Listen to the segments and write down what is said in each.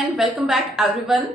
And welcome back everyone.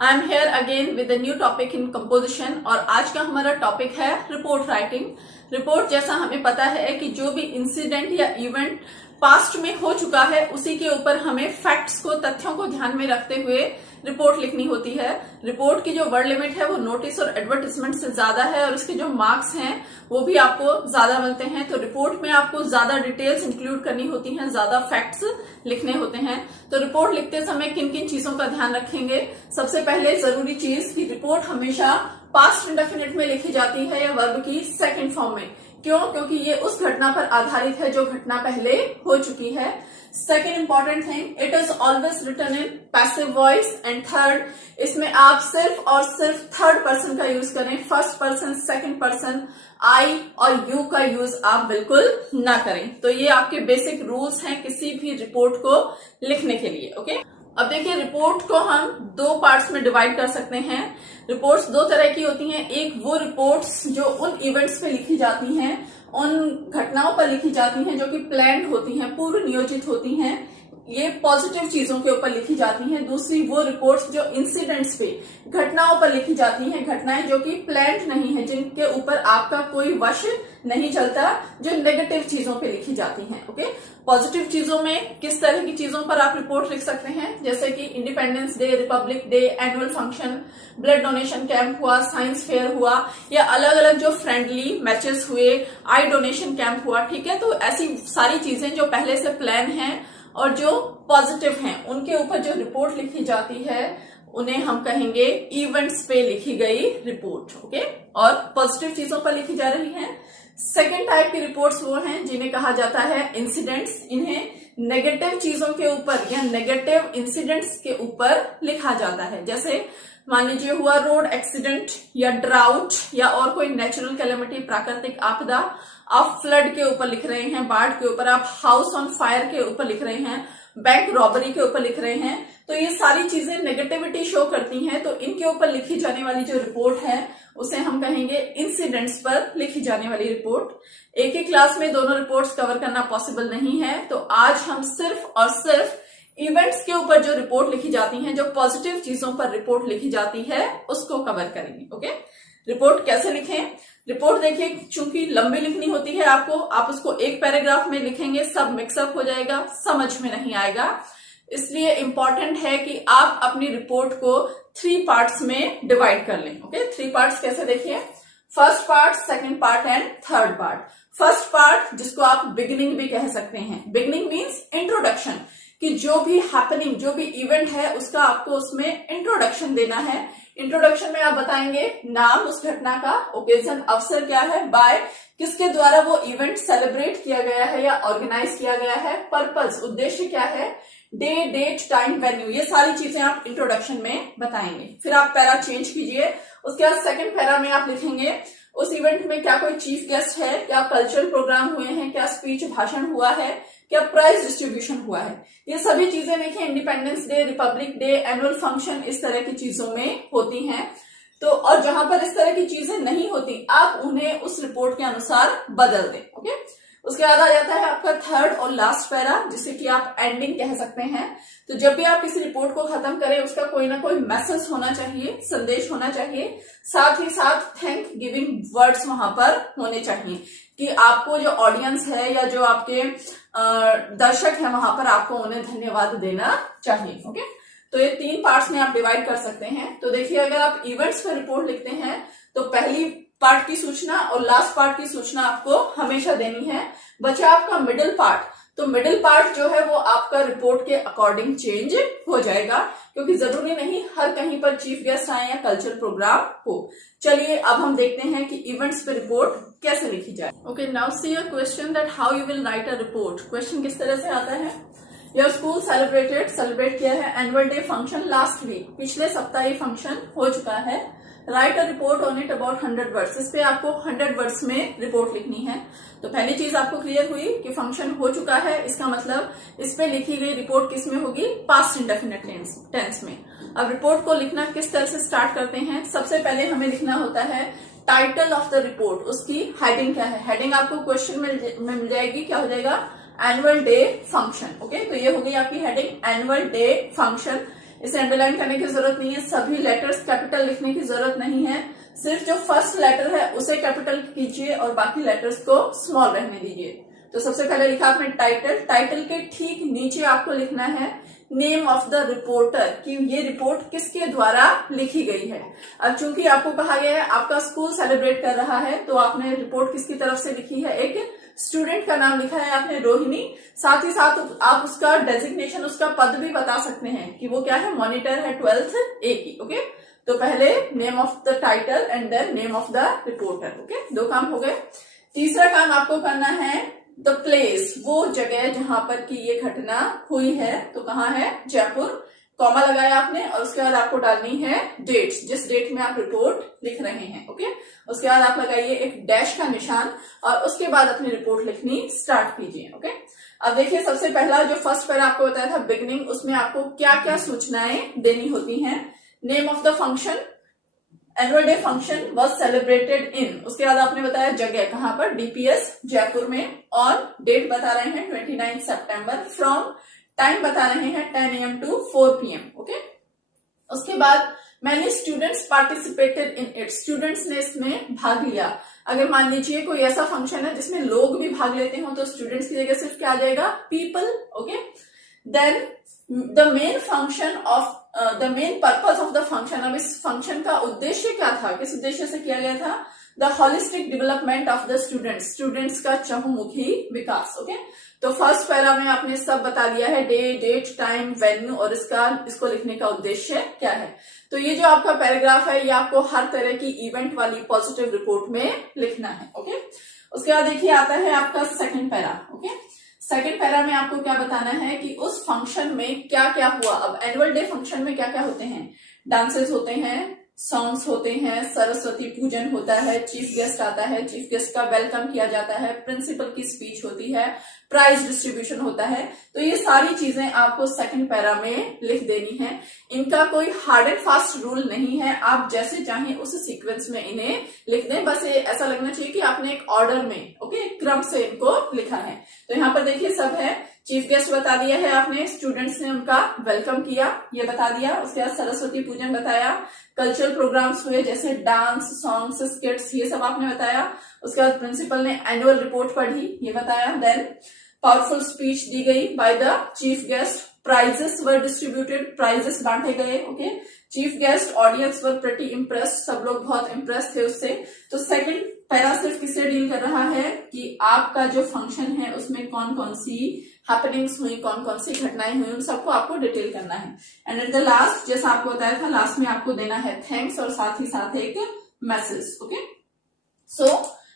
I am here again with a new topic in composition और आज का हमारा topic है रिपोर्ट राइटिंग। रिपोर्ट जैसा हमें पता है कि जो भी इंसिडेंट या इवेंट पास्ट में हो चुका है उसी के ऊपर हमें फैक्ट्स को, तथ्यों को ध्यान में रखते हुए रिपोर्ट लिखनी होती है। रिपोर्ट की जो वर्ड लिमिट है वो नोटिस और एडवर्टाइजमेंट से ज्यादा है और उसके जो मार्क्स हैं वो भी आपको ज्यादा मिलते हैं। तो रिपोर्ट में आपको ज्यादा डिटेल्स इंक्लूड करनी होती हैं, ज्यादा फैक्ट्स लिखने होते हैं। तो रिपोर्ट लिखते समय किन किन चीजों का ध्यान रखेंगे? सबसे पहले जरूरी चीज कि रिपोर्ट हमेशा पास्ट इंडेफिनिट में लिखी जाती है या वर्ब की सेकंड फॉर्म में। क्यों? क्योंकि ये उस घटना पर आधारित है जो घटना पहले हो चुकी है। Second important thing, it is always written in passive voice. And third, इसमें आप सिर्फ और सिर्फ थर्ड पर्सन का यूज करें, first person, second person, I और यू का यूज आप बिल्कुल ना करें। तो ये आपके बेसिक रूल्स हैं किसी भी रिपोर्ट को लिखने के लिए। ओके, अब देखिए रिपोर्ट को हम दो पार्ट्स में डिवाइड कर सकते हैं। रिपोर्ट्स दो तरह की होती हैं। एक वो रिपोर्ट्स जो उन इवेंट्स पे लिखी जाती हैं, उन घटनाओं पर लिखी जाती हैं जो कि प्लान्ड होती हैं, पूर्व नियोजित होती हैं, ये पॉजिटिव चीजों के ऊपर लिखी जाती हैं। दूसरी वो रिपोर्ट्स जो इंसिडेंट्स पे, घटनाओं पर लिखी जाती हैं, घटनाएं जो कि प्लान्ड नहीं है, जिनके ऊपर आपका कोई वश नहीं चलता, जो नेगेटिव चीजों पे लिखी जाती हैं। ओके, पॉजिटिव चीजों में किस तरह की चीजों पर आप रिपोर्ट लिख सकते हैं? जैसे कि independence day, Republic day, annual function, blood donation camp हुआ, साइंस फेयर हुआ, या अलग अलग जो फ्रेंडली मैचेस हुए, आई डोनेशन कैंप हुआ। ठीक है, तो ऐसी सारी चीजें जो पहले से प्लान हैं और जो पॉजिटिव हैं, उनके ऊपर जो रिपोर्ट लिखी जाती है उन्हें हम कहेंगे इवेंट्स पे लिखी गई रिपोर्ट। ओके, और पॉजिटिव चीजों पर लिखी जा रही है। सेकेंड टाइप की रिपोर्ट्स वो हैं जिन्हें कहा जाता है इंसिडेंट्स। इन्हें नेगेटिव चीजों के ऊपर या नेगेटिव इंसिडेंट्स के ऊपर लिखा जाता है। जैसे मान लीजिए हुआ रोड एक्सीडेंट या ड्राउट या और कोई नेचुरल कैलेमिटी, प्राकृतिक आपदा, आप फ्लड के ऊपर लिख रहे हैं, बाढ़ के ऊपर, आप हाउस ऑन फायर के ऊपर लिख रहे हैं, बैंक रॉबरी के ऊपर लिख रहे हैं। तो ये सारी चीजें नेगेटिविटी शो करती हैं। तो इनके ऊपर लिखी जाने वाली जो रिपोर्ट है उसे हम कहेंगे इंसिडेंट्स पर लिखी जाने वाली रिपोर्ट। एक ही क्लास में दोनों रिपोर्ट्स कवर करना पॉसिबल नहीं है, तो आज हम सिर्फ और सिर्फ इवेंट्स के ऊपर जो रिपोर्ट लिखी जाती हैं, जो पॉजिटिव चीजों पर रिपोर्ट लिखी जाती है, उसको कवर करेंगे। ओके, रिपोर्ट कैसे लिखें? रिपोर्ट देखिए, चूंकि लंबी लिखनी होती है आपको, आप उसको एक पैराग्राफ में लिखेंगे, सब मिक्सअप हो जाएगा, समझ में नहीं आएगा। इसलिए इंपॉर्टेंट है कि आप अपनी रिपोर्ट को 3 पार्ट्स में डिवाइड कर लें। ओके, 3 पार्ट्स कैसे? देखिए, first part, second part and third part. First part जिसको आप बिगिनिंग भी कह सकते हैं। बिगिनिंग मीन्स इंट्रोडक्शन, कि जो भी हैपनिंग, जो भी इवेंट है उसका आपको उसमें इंट्रोडक्शन देना है। इंट्रोडक्शन में आप बताएंगे नाम उस घटना का, ओकेजन, अवसर क्या है, बाय किसके द्वारा वो इवेंट सेलिब्रेट किया गया है या ऑर्गेनाइज किया गया है, पर्पस, उद्देश्य क्या है, डे, डेट, टाइम, वेन्यू, ये सारी चीजें आप इंट्रोडक्शन में बताएंगे। फिर आप पैरा चेंज कीजिए। उसके बाद सेकंड पैरा में आप लिखेंगे उस इवेंट में क्या कोई चीफ गेस्ट है, क्या कल्चरल प्रोग्राम हुए हैं, क्या स्पीच, भाषण हुआ है, क्या प्राइज डिस्ट्रीब्यूशन हुआ है। ये सभी चीजें देखिए independence day, Republic day, annual function, इस तरह की चीजों में होती हैं। तो और जहां पर इस तरह की चीजें नहीं होती, आप उन्हें उस रिपोर्ट के अनुसार बदल दें। ओके, उसके बाद आ जाता है आपका थर्ड और लास्ट पैरा, जिसे कि आप एंडिंग कह सकते हैं। तो जब भी आप किसी रिपोर्ट को खत्म करें, उसका कोई ना कोई मैसेज होना चाहिए, संदेश होना चाहिए, साथ ही साथ थैंक गिविंग वर्ड्स वहां पर होने चाहिए कि आपको जो ऑडियंस है या जो आपके दर्शक है वहां पर आपको उन्हें धन्यवाद देना चाहिए। ओके, तो ये 3 पार्ट्स में आप डिवाइड कर सकते हैं। तो देखिए, अगर आप इवेंट्स पर रिपोर्ट लिखते हैं तो पहली पार्ट की सूचना और लास्ट पार्ट की सूचना आपको हमेशा देनी है। बचा आपका मिडिल पार्ट, तो मिडिल पार्ट जो है वो आपका रिपोर्ट के अकॉर्डिंग चेंज हो जाएगा, क्योंकि जरूरी नहीं हर कहीं पर चीफ गेस्ट आए या कल्चर प्रोग्राम हो। चलिए अब हम देखते हैं कि इवेंट्स पे रिपोर्ट कैसे लिखी जाए। Okay, now see a question that how you will write a report. Question किस तरह से आता है? योर स्कूल सेलिब्रेट किया है annual day function last week, पिछले सप्ताह ये फंक्शन हो चुका है। Write a report on it about 100 words, इस पे आपको 100 वर्ड्स में रिपोर्ट लिखनी है। तो पहली चीज आपको क्लियर हुई कि फंक्शन हो चुका है, इसका मतलब इस पे लिखी गई रिपोर्ट किस में होगी? पास्ट इंडेफिनिट टेंस में। अब रिपोर्ट को लिखना किस तरह से स्टार्ट करते हैं? सबसे पहले हमें लिखना होता है टाइटल ऑफ द रिपोर्ट, उसकी हेडिंग क्या है। हेडिंग आपको क्वेश्चन में मिल जाएगी, क्या हो जाएगा? Annual day function. ओके, तो ये हो गई आपकी हेडिंग, एनुअल डे फंक्शन। इसे अंडरलाइन करने की जरूरत नहीं है, सभी लेटर्स कैपिटल लिखने की जरूरत नहीं है, सिर्फ जो फर्स्ट लेटर है उसे कैपिटल कीजिए और बाकी लेटर्स को स्मॉल रहने दीजिए। तो सबसे पहले लिखा आपने टाइटल, टाइटल के ठीक नीचे आपको लिखना है नेम ऑफ द रिपोर्टर, कि ये रिपोर्ट किसके द्वारा लिखी गई है। अब चूंकि आपको कहा गया है आपका स्कूल सेलिब्रेट कर रहा है, तो आपने रिपोर्ट किसकी तरफ से लिखी है, एक स्टूडेंट का नाम लिखा है आपने, रोहिणी। साथ ही साथ आप उसका डेजिग्नेशन, उसका पद भी बता सकते हैं कि वो क्या है, मॉनिटर है 12th A की। ओके, तो पहले name of the title and then name of the reporter. Okay, 2 काम हो गए। तीसरा काम आपको करना है द प्लेस, वो जगह जहां पर की ये घटना हुई है, तो कहाँ है, जयपुर, कॉमा लगाया आपने और उसके बाद आपको डालनी है डेट्स, जिस डेट में आप रिपोर्ट लिख रहे हैं। ओके, उसके बाद आप लगाइए एक डैश का निशान और उसके बाद अपनी रिपोर्ट लिखनी स्टार्ट कीजिए। ओके, अब देखिए सबसे पहला जो फर्स्ट पैरा आपको बताया था बिगनिंग, उसमें आपको क्या क्या सूचनाएं देनी होती हैं। Name of the function, annual day function was celebrated in, उसके बाद आपने बताया जगह कहां पर, DPS जयपुर में, और डेट बता रहे हैं 29 सितंबर, फ्रॉम टाइम बता रहे हैं 10 AM to 4 PM। ओके, उसके बाद many students participated in it, students ने इसमें भाग लिया। अगर मान लीजिए कोई ऐसा फंक्शन है जिसमें लोग भी भाग लेते हो तो स्टूडेंट्स की जगह सिर्फ क्या आ जाएगा, people. Okay, then the main function of the main purpose of the function, अब इस फंक्शन का उद्देश्य क्या था, किस उद्देश्य से किया गया था, the holistic development of the students, students का चहुमुखी विकास। ओके, तो फर्स्ट पैरा में आपने सब बता दिया है, डे, डेट, टाइम, वेन्यू और इसको लिखने का उद्देश्य क्या है। तो ये जो आपका पैराग्राफ है ये आपको हर तरह की इवेंट वाली पॉजिटिव रिपोर्ट में लिखना है। ओके, उसके बाद देखिए आता है आपका second para. Okay, second para में आपको क्या बताना है कि उस फंक्शन में क्या क्या हुआ। अब एनुअल डे फंक्शन में क्या क्या होते हैं, डांसेस होते हैं, सॉन्ग्स होते हैं, सरस्वती पूजन होता है, चीफ गेस्ट आता है, चीफ गेस्ट का वेलकम किया जाता है, प्रिंसिपल की स्पीच होती है, प्राइज डिस्ट्रीब्यूशन होता है। तो ये सारी चीजें आपको सेकंड पैरा में लिख देनी है। इनका कोई हार्ड एंड फास्ट रूल नहीं है, आप जैसे चाहें उस सीक्वेंस में इन्हें लिख दें, बस ये ऐसा लगना चाहिए कि आपने एक ऑर्डर में, ओके, क्रम से इनको लिखा है। तो यहाँ पर देखिए सब है, चीफ गेस्ट बता दिया है आपने, स्टूडेंट्स ने उनका वेलकम किया ये बता दिया, उसके बाद सरस्वती पूजन बताया, कल्चरल प्रोग्राम्स हुए जैसे डांस, सॉन्ग्स, स्किट्स, ये सब आपने बताया। उसके बाद प्रिंसिपल ने एनुअल रिपोर्ट पढ़ी ये बताया। देन पावरफुल स्पीच दी गई by the chief guest, prizes were distributed, prizes बांटे गए। Okay, chief guest audience were pretty impressed, सब लोग बहुत इम्प्रेस थे उससे। तो सेकंड पैरा सिर्फ किससे डील कर रहा है कि आपका जो फंक्शन है उसमें कौन कौन सी हैपनिंग्स हुई, कौन कौन सी घटनाएं हुई, उन सबको आपको डिटेल करना है। एंड एट द लास्ट, जैसा आपको बताया था, लास्ट में आपको देना है थैंक्स और साथ ही साथ एक message. Okay, so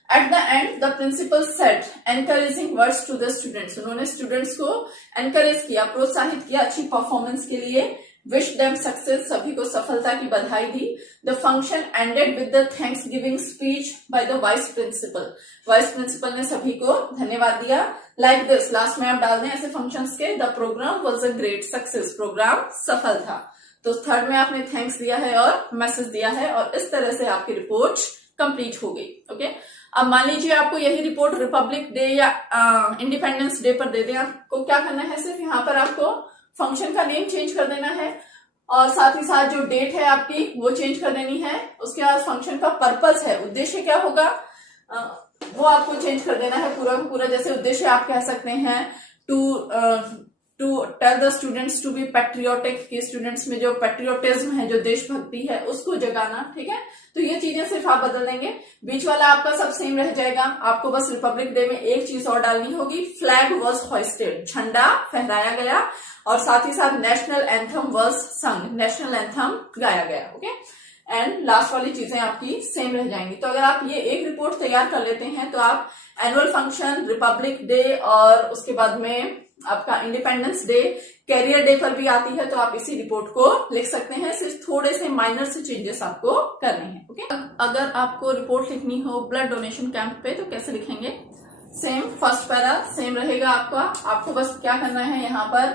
at the end the principal said encouraging words to the students, उन्होंने स्टूडेंट्स को एनकरेज किया, प्रोत्साहित किया अच्छी परफॉर्मेंस के लिए। विश देम सक्सेस, सभी को सफलता की बधाई दी। The function ended with the thanks giving speech by the vice principal, vice principal ने सभी को धन्यवाद दिया। लाइक दिस, लास्ट में आप डाल दें ऐसे फंक्शंस के, the programme was a great success, programme सफल था। तो थर्ड में आपने थैंक्स दिया है और मैसेज दिया है और इस तरह से आपकी रिपोर्ट कंप्लीट हो गई। ओके, अब मान लीजिए आपको यही रिपोर्ट रिपब्लिक डे या इंडिपेंडेंस डे पर दे दें, आपको क्या करना है, सिर्फ यहाँ पर आपको फंक्शन का नेम चेंज कर देना है और साथ ही साथ जो डेट है आपकी वो चेंज कर देनी है। उसके बाद फंक्शन का पर्पस है, उद्देश्य क्या होगा वो आपको चेंज कर देना है पूरा का पूरा। जैसे उद्देश्य आप कह सकते हैं to tell the students to be patriotic, कि स्टूडेंट्स में जो पैट्रियोटिज्म है, जो देशभक्ति है, उसको जगाना। ठीक है, तो ये चीजें सिर्फ आप बदल देंगे, बीच वाला आपका सब सेम रह जाएगा। आपको बस रिपब्लिक डे में एक चीज और डालनी होगी, फ्लैग वॉज होइस्टेड, झंडा फहराया गया और साथ ही साथ नेशनल एंथम वॉज संग, नेशनल एंथम गाया गया। ओके, एंड लास्ट वाली चीजें आपकी सेम रह जाएंगी। तो अगर आप ये एक रिपोर्ट तैयार कर लेते हैं तो आप एनुअल फंक्शन, रिपब्लिक डे और उसके बाद में आपका इंडिपेंडेंस डे, कैरियर डे पर भी आती है, तो आप इसी रिपोर्ट को लिख सकते हैं। सिर्फ थोड़े से माइनर से चेंजेस आपको करने हैं। ओके, अगर आपको रिपोर्ट लिखनी हो ब्लड डोनेशन कैंप पे तो कैसे लिखेंगे, सेम फर्स्ट पैरा सेम रहेगा आपका। आपको बस क्या करना है, यहाँ पर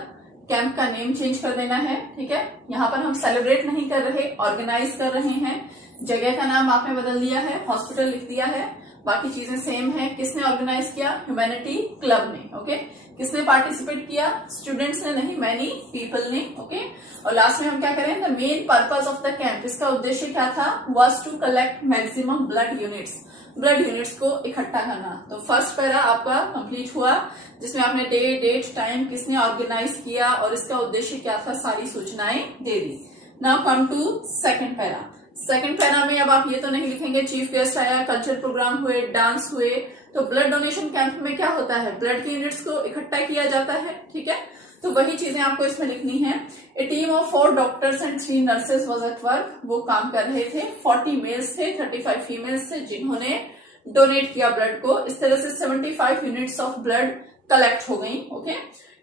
कैंप का नेम चेंज कर देना है। ठीक है, यहाँ पर हम सेलिब्रेट नहीं कर रहे, ऑर्गेनाइज कर रहे हैं। जगह का नाम आपने बदल दिया है, हॉस्पिटल लिख दिया है। बाकी चीजें सेम है। किसने ऑर्गेनाइज किया? ह्यूमैनिटी क्लब ने। ओके, किसने पार्टिसिपेट किया? स्टूडेंट्स ने नहीं, मैनी पीपल ने। ओके, और लास्ट में हम क्या करें? The main purpose of the camp, इसका उद्देश्य क्या था? Was to collect maximum blood units, blood units को इकट्ठा करना। तो फर्स्ट पैरा आपका कंप्लीट हुआ, जिसमें आपने डे, डेट, टाइम, किसने ऑर्गेनाइज किया और इसका उद्देश्य क्या था, सारी सूचनाएं दे दी। Now come to second para. Second para में अब आप ये तो नहीं लिखेंगे चीफ गेस्ट आया, कल्चर प्रोग्राम हुए, डांस हुए। तो ब्लड डोनेशन कैंप में क्या होता है? ब्लड की यूनिट्स को इकट्ठा किया जाता है। ठीक है, तो वही चीजें आपको इसमें लिखनी है। A team of 4 doctors and 3 nurses was at work, वो काम कर रहे थे। 40 मेल्स थे, 35 फीमेल्स थे, जिन्होंने डोनेट किया ब्लड को। इस तरह से 75 यूनिट्स ऑफ ब्लड कलेक्ट हो गई। Okay,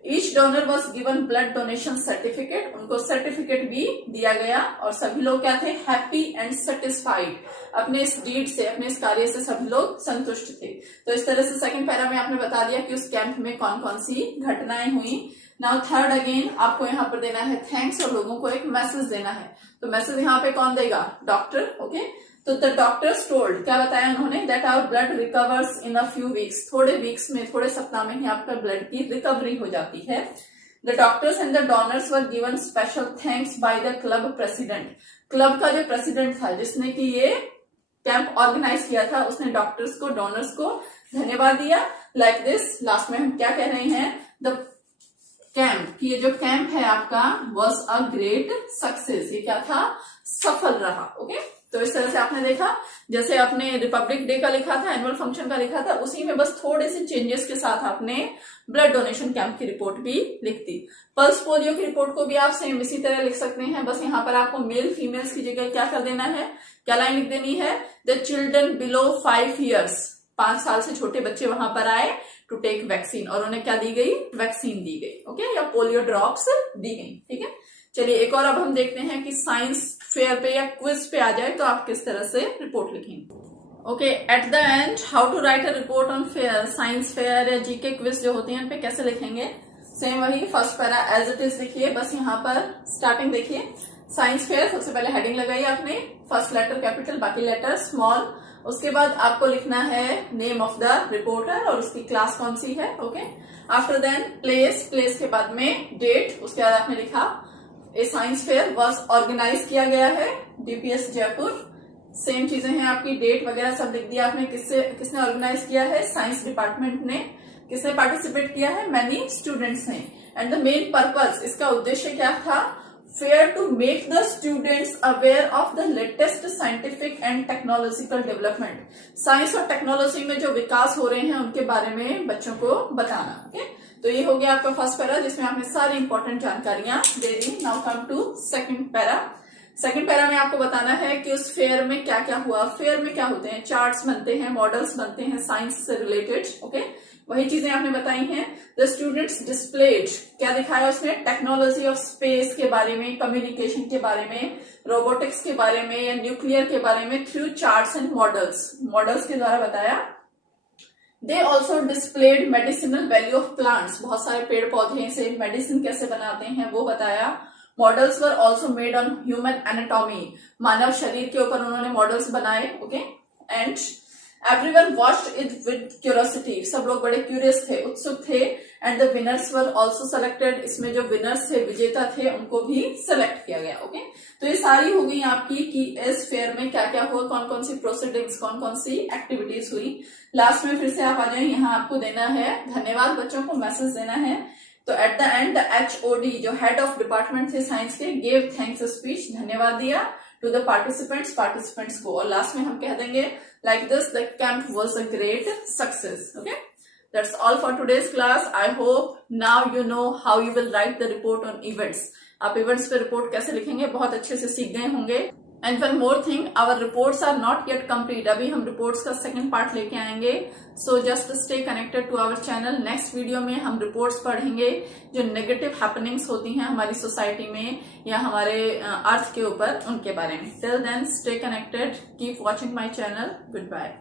each donor was given blood donation certificate, उनको सर्टिफिकेट भी दिया गया और सभी लोग क्या थे? हैप्पी एंड सेटिस्फाइड, अपने इस डीड से, अपने इस कार्य से सभी लोग संतुष्ट थे। तो इस तरह से सेकंड पैरा में आपने बता दिया कि उस कैंप में कौन कौन सी घटनाएं हुई। नाउ थर्ड अगेन आपको यहाँ पर देना है थैंक्स और लोगों को एक मैसेज देना है। तो मैसेज यहाँ पे कौन देगा? डॉक्टर। ओके, तो द डॉक्टर्स टोल्ड, क्या बताया उन्होंने? That our blood recovers in a few weeks, थोड़े वीक्स में, थोड़े सप्ताह में ही आपका ब्लड की रिकवरी हो जाती है। The doctors and the donors were given special thanks by the club president, club का जो प्रेसिडेंट था जिसने कि ये कैंप ऑर्गेनाइज किया था, उसने डॉक्टर्स को, डोनर्स को धन्यवाद दिया। लाइक दिस, लास्ट में हम क्या कह रहे हैं? द कैंप, कि ये जो कैंप है आपका वॉज अ ग्रेट सक्सेस, ये क्या था? सफल रहा। ओके, तो इस तरह से आपने देखा, जैसे आपने रिपब्लिक डे का लिखा था, एनुअल फंक्शन का लिखा था, उसी में बस थोड़े से चेंजेस के साथ आपने ब्लड डोनेशन कैंप की रिपोर्ट भी लिख दी। पल्स पोलियो की रिपोर्ट को भी आप सेम इसी तरह लिख सकते हैं, बस यहाँ पर आपको मेल फीमेल्स की जगह क्या कर देना है? क्या लाइन लिख देनी है? द चिल्ड्रन बिलो 5 ईयर्स, 5 साल से छोटे बच्चे वहां पर आए टू टेक वैक्सीन, और उन्हें क्या दी गई? वैक्सीन दी गई। ओके, या पोलियो ड्रॉप्स दी गई। ठीक है, चलिए एक और अब हम देखते हैं कि साइंस फेयर पे या क्विज पे आ जाए तो आप किस तरह से रिपोर्ट लिखेंगे। Okay, at the end how to write a report on fair, science fair या जीके क्विज जो होती है उन पे कैसे लिखेंगे? सेम वही first para as it is लिखिए, बस यहाँ पर स्टार्टिंग देखिए। साइंस फेयर, सबसे पहले हेडिंग लगाई आपने, फर्स्ट लेटर कैपिटल, बाकी लेटर स्मॉल। उसके बाद आपको लिखना है नेम ऑफ द रिपोर्टर और उसकी क्लास कौन सी है। Okay, after then place, place के बाद में डेट, उसके बाद आपने लिखा a science fair was organise किया गया है डीपीएस जयपुर। सेम चीजें हैं आपकी, डेट वगैरह सब लिख दिया आपने। किसने ऑर्गेनाइज किया है? साइंस डिपार्टमेंट ने। किसने पार्टिसिपेट किया है? मैनी स्टूडेंट्स ने। एंड द मेन पर्पज, इसका उद्देश्य क्या था? Fair to make the students aware of the latest scientific and technological development, science और टेक्नोलॉजी में जो विकास हो रहे हैं उनके बारे में बच्चों को बताना। ओके, तो ये हो गया आपका फर्स्ट पैरा, जिसमें आपने सारी इंपॉर्टेंट जानकारियां दे दी। Now come to second para. Second para में आपको बताना है कि उस फेयर में क्या क्या हुआ। फेयर में क्या होते हैं? चार्ट्स बनते हैं, मॉडल्स बनते हैं साइंस से रिलेटेड। ओके, वही चीजें आपने बताई हैं। द स्टूडेंट्स डिस्प्लेड, क्या दिखाया उसने? टेक्नोलॉजी ऑफ स्पेस के बारे में, कम्युनिकेशन के बारे में, रोबोटिक्स के बारे में या न्यूक्लियर के बारे में through charts and models, models के द्वारा बताया। They also displayed medicinal value of plants, बहुत सारे पेड़ पौधे से मेडिसिन कैसे बनाते हैं वो बताया। Models were also made on human anatomy, मानव शरीर के ऊपर उन्होंने मॉडल्स बनाए। Okay, and everyone watched it with curiosity, सब लोग बड़े क्यूरियस थे, उत्सुक थे। And the winners were also selected, इसमें जो विनर्स थे, विजेता थे, उनको भी सेलेक्ट किया गया। ओके, तो ये सारी हो गई आपकी कि इस फेयर में क्या क्या हुआ, कौन कौन सी प्रोसीडिंग्स, कौन कौन सी एक्टिविटीज हुई। लास्ट में फिर से आप आ जाए, यहाँ आपको देना है धन्यवाद, बच्चों को मैसेज देना है। तो eight the end the HOD जो हेड ऑफ डिपार्टमेंट थे साइंस के, गेव थैंक्स स्पीच, धन्यवाद दिया टू द पार्टिसिपेंट्स को। और लास्ट में हम कह देंगे like this, the camp was a great success. Okay, that's all for today's class. I hope now you know how you will write the report on events. आप events पे report कैसे लिखेंगे बहुत अच्छे से सीख गए होंगे। And one more thing, our reports are not yet complete, अभी हम रिपोर्ट्स का सेकंड पार्ट लेके आएंगे। So just stay connected to our channel. Next video में हम रिपोर्ट्स पढ़ेंगे जो नेगेटिव हैपनिंग्स होती हैं हमारी सोसाइटी में या हमारे अर्थ के ऊपर, उनके बारे में। Till then stay connected, keep watching my channel. Good bye.